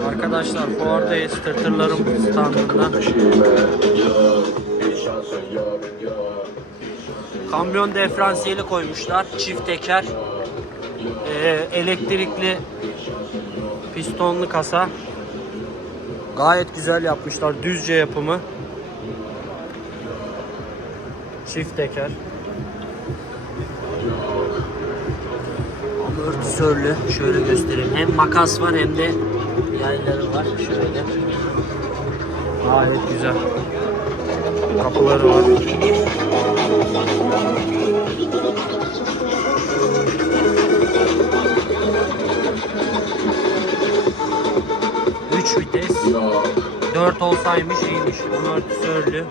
Arkadaşlar fuardayız. Tırtırların standında. Kamyon diferansiyeli koymuşlar. Çift teker. Ee, elektrikli pistonlu kasa. Gayet güzel yapmışlar. Düzce yapımı. Çift teker. Amortisörlü. Şöyle göstereyim. Hem makas var hem de yayları var. Şöyle. Gayet güzel. Kapıları var. Üç vites. 4 olsaymış iyiymiş. Amortisörlü.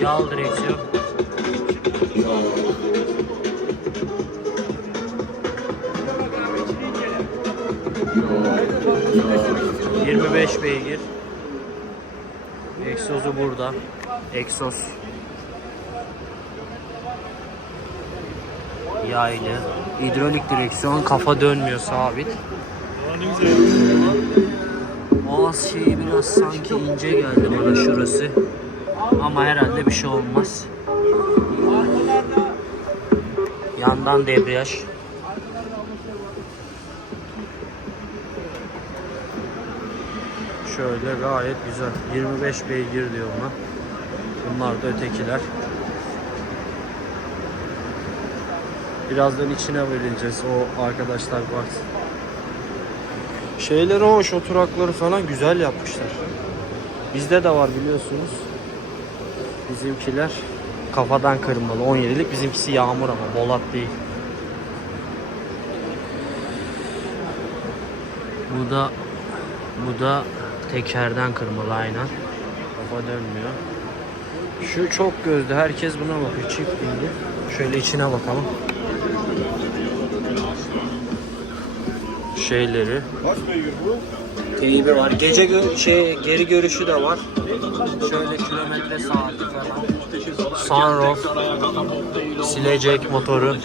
Yağlı direksiyon. ...25 beygir. Egzozu burada. Egzoz. Yaylı. Hidrolik direksiyon. Kafa dönmüyor sabit. Boğaz şeyi biraz sanki ince geldi bana şurası. Ama herhalde bir şey olmaz. Yandan debriyaj. Şöyle gayet güzel. 25 beygir diyor buna. Bunlar da ötekiler. Birazdan içine vereceğiz o arkadaşlar baksın. Şeyleri hoş, oturakları falan güzel yapmışlar. Bizde de var biliyorsunuz. Bizimkiler kafadan kırmalı 17'lik. Bizimkisi yağmur ama Bolat değil. Bu da bu da tekerden kırmalı aynen. Kafa dönmüyor. Şu çok gözlü. Herkes buna bakıyor. Çift bilgi. Şöyle içine bakalım. Şeyleri. Kaç beygir bu? Teybi var. Gece gö- şey geri görüşü de var. Şöyle kilometre saati falan. Sunroof. Silecek motoru.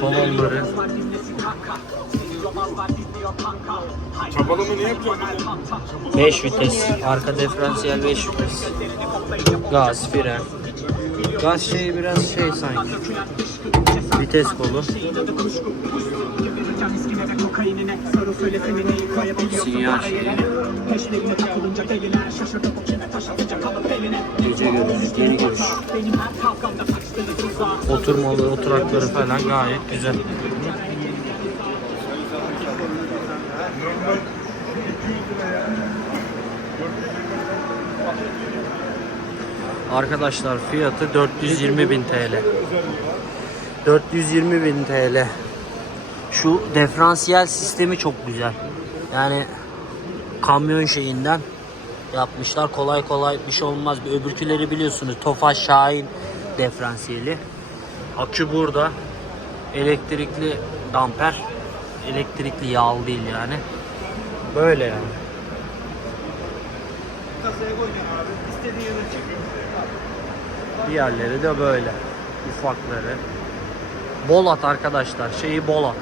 Kolonları. Çapalama ne yapacağım? 5 vites. Arka diferansiyel 5 vites. Gaz, fren. Gaz şeyi biraz şey sanki. Vites kolu. Sinyal şeyi. Gece görüş, geri görüş. Oturmalı, oturakları falan gayet güzel. Arkadaşlar fiyatı 420 bin TL. 420 bin TL. Şu diferansiyel sistemi çok güzel. Yani kamyon şeyinden yapmışlar. Kolay kolay bir şey olmaz. Bir öbürküleri biliyorsunuz. Tofaş Şahin diferansiyeli. Akü burada. Elektrikli damper. Elektrikli yağlı değil yani. Böyle yani. Diğerleri de böyle. Ufakları. Bolat arkadaşlar. Şeyi Bolat.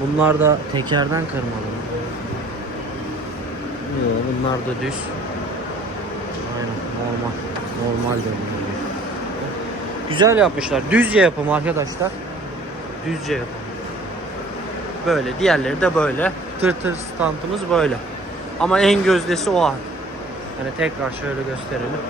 Bunlar da tekerden kırmalı mı? Yok bunlar da düz. Aynen normal. Normal de. Güzel yapmışlar. Düzce yapım arkadaşlar. Düzce yapım. Böyle. Diğerleri de böyle. Tır tır standımız böyle. Ama en gözdesi o an. Hani tekrar şöyle gösterelim.